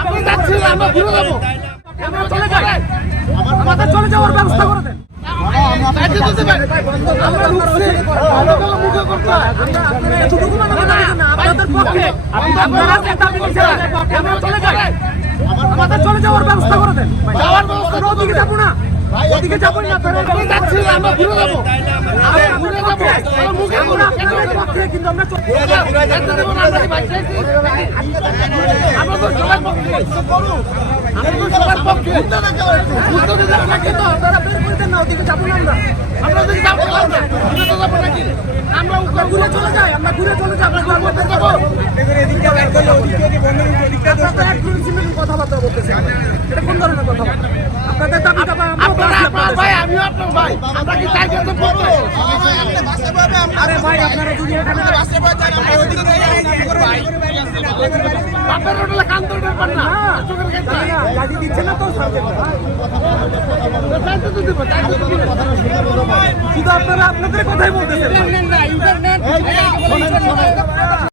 আমরা যাচ্ছি, আমরা ঘুরে যাবো, আমরা চলে যাই, আমাদের চলে যাওয়ার ব্যবস্থা করে দেন। আমাদের চলে যাওয়ার ব্যবস্থা করে দেন। যাওয়ার ব্যবস্থা, ওদিকে যাবো না, ওদিকে যাবো না, যাচ্ছি, আমরা ঘুরে যাবো, ঘুরে যাবো, মুখে পক্ষে, কিন্তু আমরা আমরা তো সবার পক্ষে, আমরা তো সবার পক্ষে, আপনারা বের করে দেন না, ওদিকে যাবো না, আমরা ওদিকে যাবো না, যাবো নাকি আমরা ঘুরে চলে যাই, আমরা ঘুরে চলে যাবো, কথাবার্তা বলতেছেন, এটা কোন ধরনের কথাবার্তা? আপনাদের দাবি ভাই, আমিও আপনার ভাই, আমরা কি চাই করতে পারবো? আরে ভাই, আপনারা যদি এখানে বাপের হোটেলে কান ধরতে পারেন না, গাড়ি দিচ্ছে না তো, শুধু আপনারা আপনাদের কথাই বলতেছেন।